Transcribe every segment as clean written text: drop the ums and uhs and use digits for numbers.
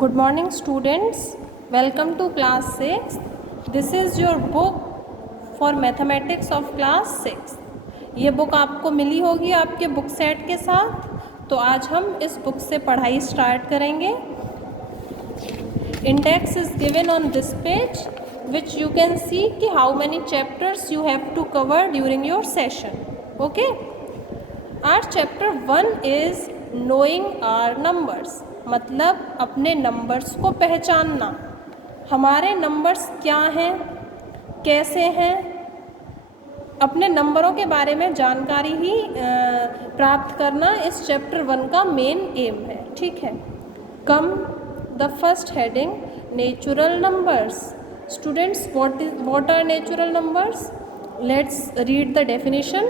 Good morning students, welcome to class 6. This is your book for mathematics of class 6. ये book आपको मिली होगी आपके book set के साथ। तो आज हम इस बुक से पढ़ाई स्टार्ट करेंगे। Index is given on this page which you can see कि how many chapters you have to cover during your session. Okay? Our chapter 1 is knowing our numbers. मतलब अपने नंबर्स को पहचानना। हमारे नंबर्स क्या हैं, कैसे हैं, अपने नंबरों के बारे में जानकारी ही प्राप्त करना इस चैप्टर 1 का मेन एम है। ठीक है। Come the first heading natural numbers. Students, what are natural numbers? Let's read the definition.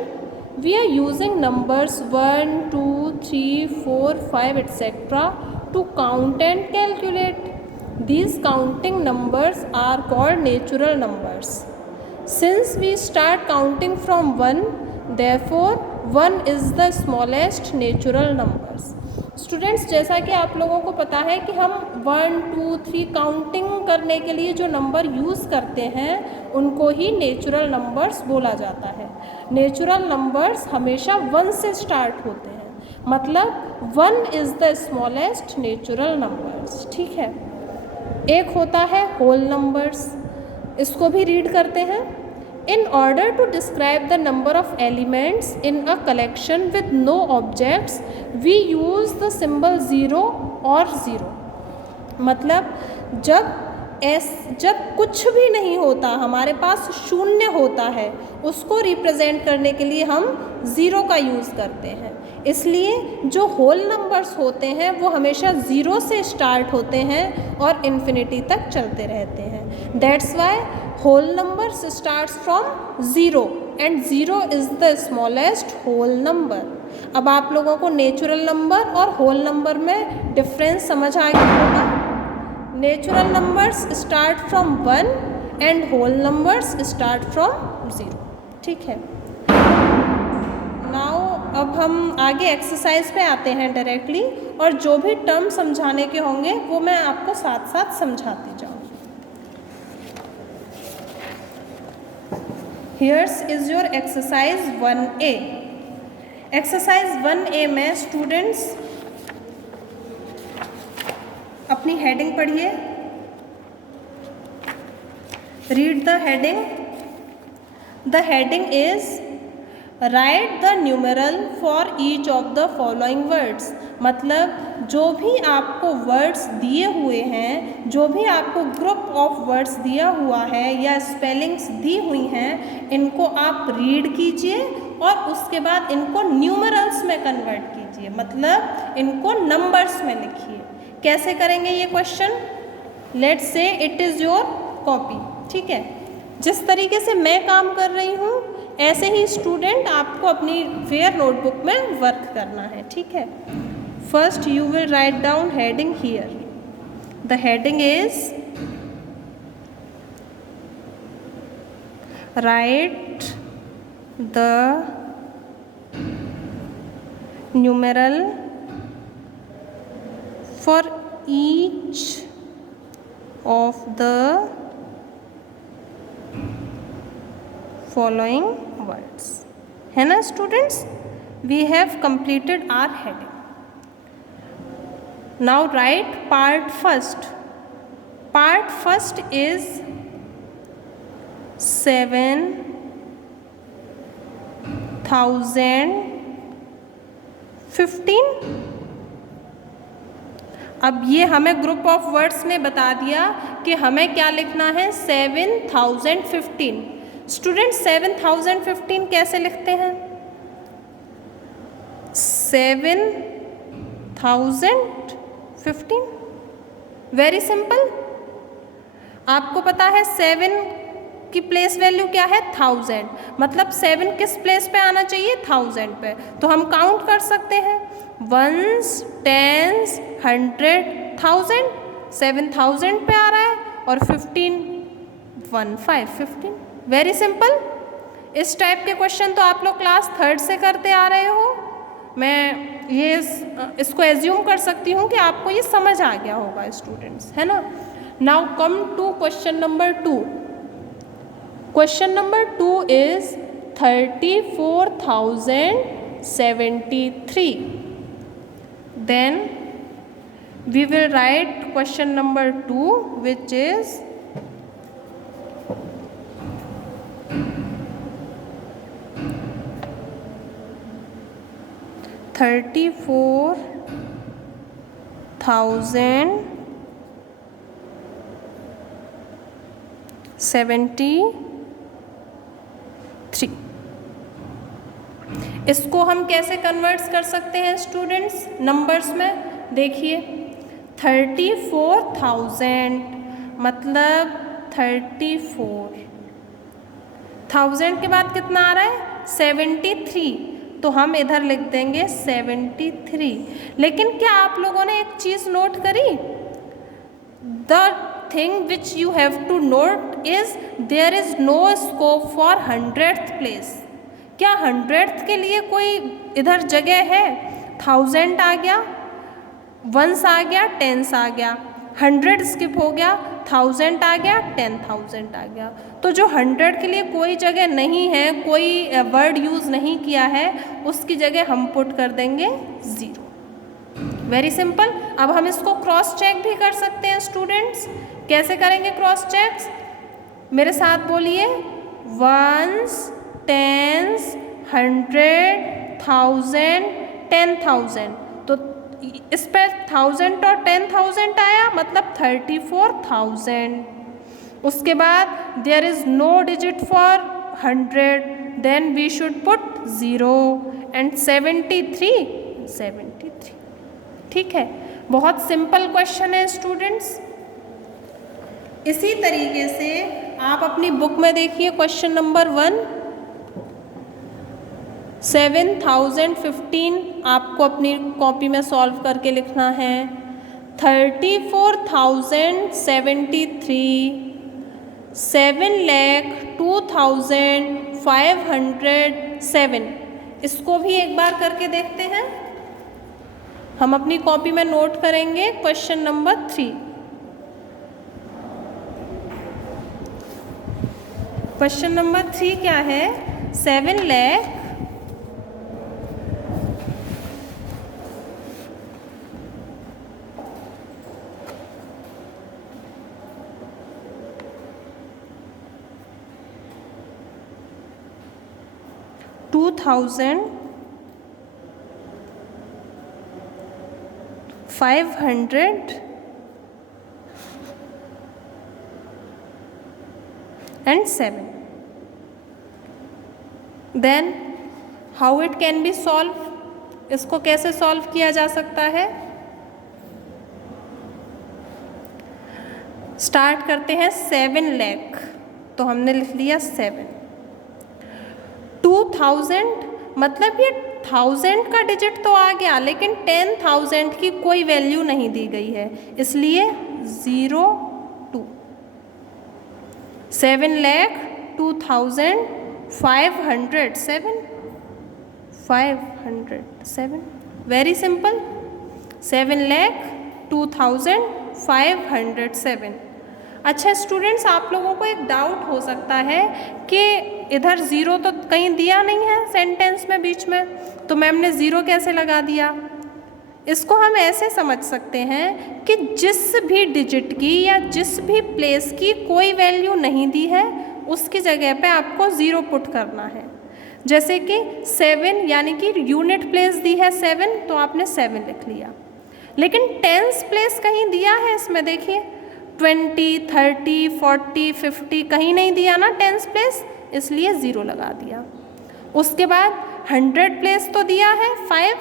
We are using numbers 1, 2, 3, 4, 5 etc. to count and calculate. These counting numbers are called natural numbers. Since we start counting from 1, therefore 1 is the smallest natural numbers. Students, जैसा कि आप लोगों को पता है कि हम 1, 2, 3 counting करने के लिए जो नंबर यूज़ करते हैं उनको ही नेचुरल नंबर्स बोला जाता है। नेचुरल नंबर्स हमेशा 1 से स्टार्ट होते हैं, मतलब 1 is the smallest natural numbers. ठीक है। एक होता है होल नंबर्स, इसको भी रीड करते हैं। In order to describe the number of elements in a collection with no objects, we use the symbol 0 or 0. मतलब जब कुछ भी नहीं होता, हमारे पास शून्य होता है, उसको रिप्रेजेंट करने के लिए हम 0 का यूज़ करते हैं। इसलिए जो होल नंबर्स होते हैं वो हमेशा 0 से स्टार्ट होते हैं और इन्फिनिटी तक चलते रहते हैं। That's why whole numbers starts from 0 and 0 is the smallest whole number. अब आप लोगों को नेचुरल नंबर और होल नंबर में डिफरेंस समझ आ गया होगा। Natural numbers start from 1 and whole numbers start from 0। ठीक है। नाउ अब हम आगे एक्सरसाइज पे आते हैं डायरेक्टली, और जो भी टर्म समझाने के होंगे वो मैं आपको साथ साथ समझाती जाऊँ। Here's is your exercise 1A. Exercise 1A में स्टूडेंट्स अपनी हेडिंग पढ़िए। Read the heading. The heading is right the numeral for each of the following words. मतलब जो भी आपको वर्ड्स दिए हुए हैं, जो भी आपको ग्रुप ऑफ वर्ड्स दिया हुआ है या स्पेलिंग्स दी हुई हैं, इनको आप रीड कीजिए और उसके बाद इनको न्यूमेरल्स में कन्वर्ट कीजिए, मतलब इनको नंबर्स में लिखिए। कैसे करेंगे ये question? Let's say it is your copy. ठीक है। जिस तरीके से मैं काम कर रही हूँ ऐसे ही स्टूडेंट आपको अपनी फेयर नोटबुक में वर्क करना है। ठीक है। First you will write down heading here. The heading is write the numeral for each of the following words. है ना students? We have completed our heading. Now write part first. Part first is 7,015. अब ये हमें group of words ने बता दिया कि हमें क्या लिखना है, 7,015। स्टूडेंट 7,015 कैसे लिखते हैं? 7,015 वेरी सिंपल। आपको पता है 7 की प्लेस वैल्यू क्या है? 1000। मतलब 7 किस प्लेस पे आना चाहिए? 1000 पे। तो हम काउंट कर सकते हैं 1s, 10s, 100, 1000। 7000 पे आ रहा है और 15 15 वेरी सिंपल। इस टाइप के क्वेश्चन तो आप लोग क्लास 3rd से करते आ रहे हो। मैं इसको एज्यूम कर सकती हूँ कि आपको ये समझ आ गया होगा स्टूडेंट्स, है ना। Now come to question number 2. Question number 2 is 34,073. Then we will write question number 2, which is 34,073. इसको हम कैसे कन्वर्ट्स कर सकते हैं स्टूडेंट्स नंबर्स में? देखिए 34,000 मतलब 34,000 के बाद कितना आ रहा है 73, तो हम इधर लिख देंगे 73. लेकिन क्या आप लोगों ने एक चीज़ नोट करी? The thing which you have to note is there is no scope for 100th place. क्या 100th के लिए कोई इधर जगह है? 1000 आ गया, 1s आ गया, 10s आ गया, 100 स्किप हो गया, 1000 आ गया, 10,000 आ गया. तो जो 100 के लिए कोई जगह नहीं है, कोई वर्ड यूज़ नहीं किया है, उसकी जगह हम पुट कर देंगे 0. Very simple. अब हम इसको क्रॉस चेक भी कर सकते हैं स्टूडेंट्स. कैसे करेंगे क्रॉस चेक्स? मेरे साथ बोलिए 1s, 10s, 100, 1000, 10,000. तो इस पर 1000 और 10,000 आया मतलब 34,000. उसके बाद there is no digit for 100, then we should put 0 and 73. ठीक है, बहुत सिंपल क्वेश्चन है स्टूडेंट्स. इसी तरीके से आप अपनी बुक में देखिए क्वेश्चन नंबर 1. 7,015 आपको अपनी कॉपी में सॉल्व करके लिखना है. 34,073, 7,02,507. इसको भी एक बार करके देखते हैं. हम अपनी कॉपी में नोट करेंगे क्वेश्चन नंबर 3. क्वेश्चन नंबर 3 क्या है? 7 lakh 2,507. Then how it can be solved? इसको कैसे सॉल्व किया जा सकता है? स्टार्ट करते हैं 7 लाख, तो हमने लिख लिया 7. 2,000 मतलब ये 1000 का डिजिट तो आ गया, लेकिन 10,000 की कोई वैल्यू नहीं दी गई है, इसलिए 0 2. 7,02,507. Very simple. 7,02,507. अच्छा स्टूडेंट्स, आप लोगों को एक डाउट हो सकता है कि इधर 0 तो कहीं दिया नहीं है सेंटेंस में बीच में, तो मैम ने 0 कैसे लगा दिया? इसको हम ऐसे समझ सकते हैं कि जिस भी डिजिट की या जिस भी प्लेस की कोई वैल्यू नहीं दी है, उसकी जगह पे आपको 0 पुट करना है. जैसे कि 7 यानी कि यूनिट प्लेस दी है 7, तो आपने 7 लिख लिया. लेकिन टेंस प्लेस कहीं दिया है इसमें, देखिए 20, 30, 40, 50 कहीं नहीं दिया ना टेंस प्लेस, इसलिए 0 लगा दिया. उसके बाद 100 प्लेस तो दिया है 5,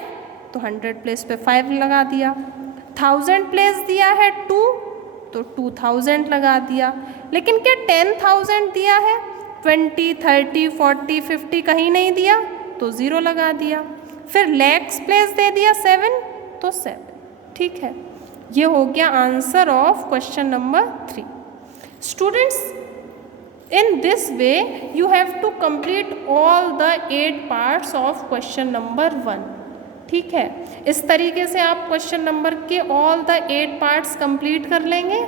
तो 100 प्लेस पे 5 लगा दिया. 1000 प्लेस दिया है 2, तो 2000 लगा दिया. लेकिन क्या 10,000 दिया है? 20, 30, 40, 50 कहीं नहीं दिया, तो 0 लगा दिया. फिर लैक्स प्लेस दे दिया 7, तो 7. ठीक है, ये हो गया answer of question number 3. Students, in this way you have to complete all the 8 parts of question number 1. ठीक है, इस तरीके से आप क्वेश्चन नंबर के ऑल द 8 पार्ट्स कंप्लीट कर लेंगे।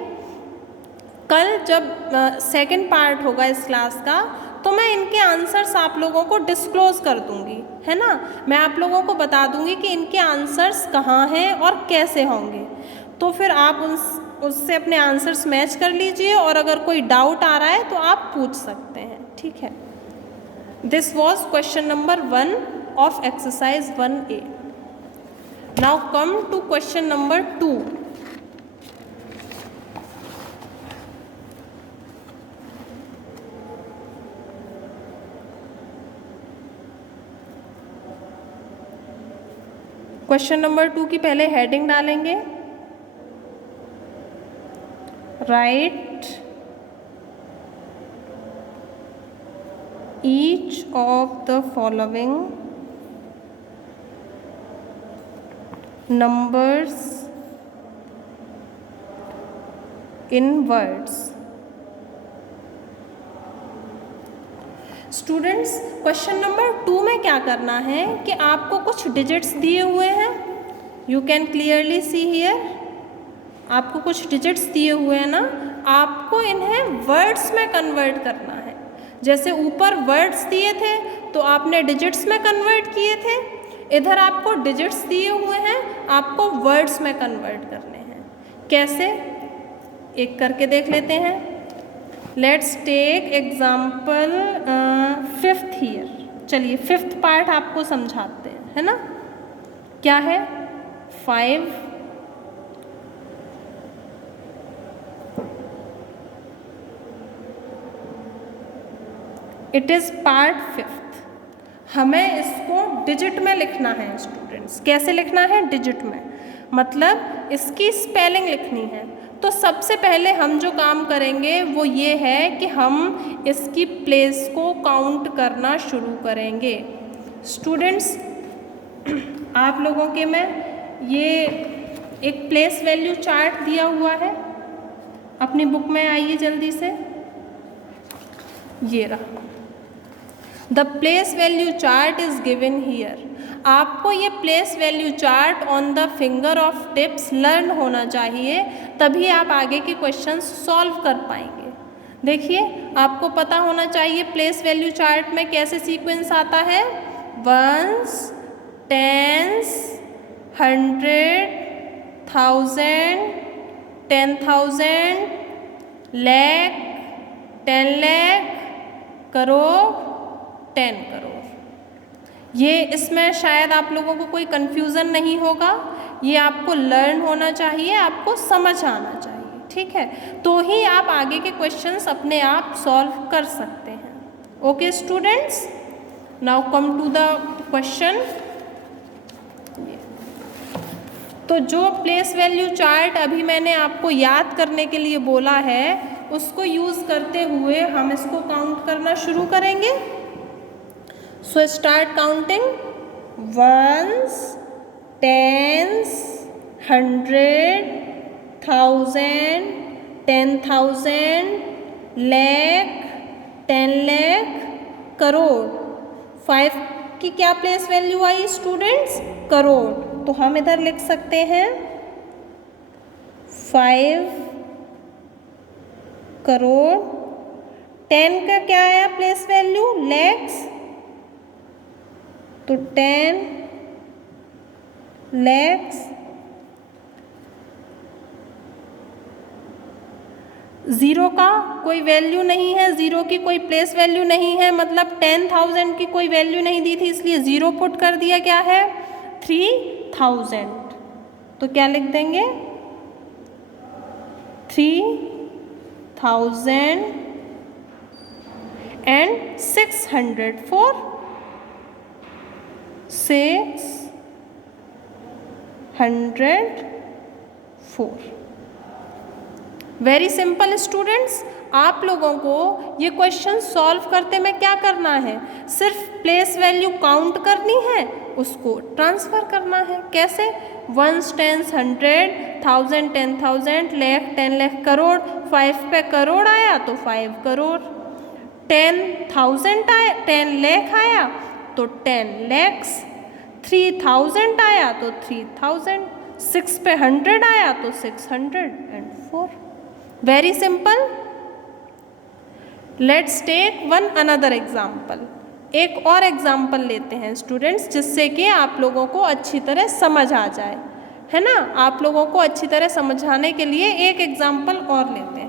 कल जब सेकंड पार्ट होगा इस क्लास का तो मैं इनके आंसर्स आप लोगों को डिस्क्लोज़ कर दूंगी, है ना। मैं आप लोगों को बता दूंगी कि इनके आंसर्स कहाँ हैं और कैसे होंगे, तो फिर आप उससे अपने आंसर्स मैच कर लीजिए और अगर कोई डाउट आ रहा है तो आप पूछ सकते हैं, ठीक है। This was question number 1 of exercise 1A। Now come to question number 2। Question number 2 की पहले हेडिंग डालेंगे, write each of the following numbers in words. Students, question number 2 में क्या करना है कि आपको कुछ डिजिट्स दिए हुए हैं, you can clearly see here, आपको कुछ डिजिट्स दिए हुए हैं ना, आपको इन्हें वर्ड्स में कन्वर्ट करना है। जैसे ऊपर वर्ड्स दिए थे तो आपने डिजिट्स में कन्वर्ट किए थे, इधर आपको डिजिट्स दिए हुए हैं, आपको वर्ड्स में कन्वर्ट करने हैं। कैसे, एक करके देख लेते हैं। Let's take example 5th year. चलिए 5th पार्ट आपको समझाते हैं, है ना। क्या है, 5 इट इज़ पार्ट 5th। हमें इसको डिजिट में लिखना है स्टूडेंट्स। कैसे लिखना है, डिजिट में, मतलब इसकी स्पेलिंग लिखनी है। तो सबसे पहले हम जो काम करेंगे वो ये है कि हम इसकी प्लेस को काउंट करना शुरू करेंगे। स्टूडेंट्स, आप लोगों के में ये एक प्लेस वैल्यू चार्ट दिया हुआ है, अपनी बुक में आइए जल्दी से, ये रहा। The place value chart is given here. आपको ये place value chart on the finger of tips learn होना चाहिए, तभी आप आगे के क्वेश्चंस सॉल्व कर पाएंगे। देखिए, आपको पता होना चाहिए प्लेस वैल्यू चार्ट में कैसे सीक्वेंस आता है, 1s, 10s, 100, 1000, 10,000, lakh, 10 lakh, crore, 10 crore. ये इसमें शायद आप लोगों को कोई कन्फ्यूज़न नहीं होगा, ये आपको लर्न होना चाहिए, आपको समझ आना चाहिए, ठीक है, तो ही आप आगे के क्वेश्चंस अपने आप सॉल्व कर सकते हैं। Okay students, now come to the question. तो जो प्लेस वैल्यू चार्ट अभी मैंने आपको याद करने के लिए बोला है, उसको यूज़ करते हुए हम इसको काउंट करना शुरू करेंगे। So start counting, 1s, 10s, 100, 1000, 10,000, lakh, 10 lakh, crore. 5 की क्या प्लेस वैल्यू आई स्टूडेंट्स, करोड़, तो हम इधर लिख सकते हैं 5 करोड़। 10 का क्या आया प्लेस वैल्यू, लैक्स, तो 10 लैक्स। 0 का कोई वैल्यू नहीं है, 0 की कोई प्लेस वैल्यू नहीं है, मतलब 10,000 की कोई वैल्यू नहीं दी थी, इसलिए 0 पुट कर दिया। क्या है, 3,000, तो क्या लिख देंगे, 3,000 and 600 for 604। Very simple students, आप लोगों को ये क्वेश्चन सॉल्व करते में क्या करना है, सिर्फ प्लेस वैल्यू काउंट करनी है, उसको ट्रांसफ़र करना है। कैसे, 1s, 10s, 100, 1000, 10,000, lakh, 10 lakh, crore. 5 पे करोड़ आया तो 5 करोड़, 10,000 आया, 10 lakh आया तो 10 lakhs, 3000 आया तो 3000, 6 पे 100 आया तो 604। Very simple. Let's take one another example. एक और एग्जाम्पल लेते हैं स्टूडेंट्स, जिससे कि आप लोगों को अच्छी तरह समझ आ जाए, है ना। आप लोगों को अच्छी तरह समझाने के लिए एक एग्जाम्पल और लेते हैं।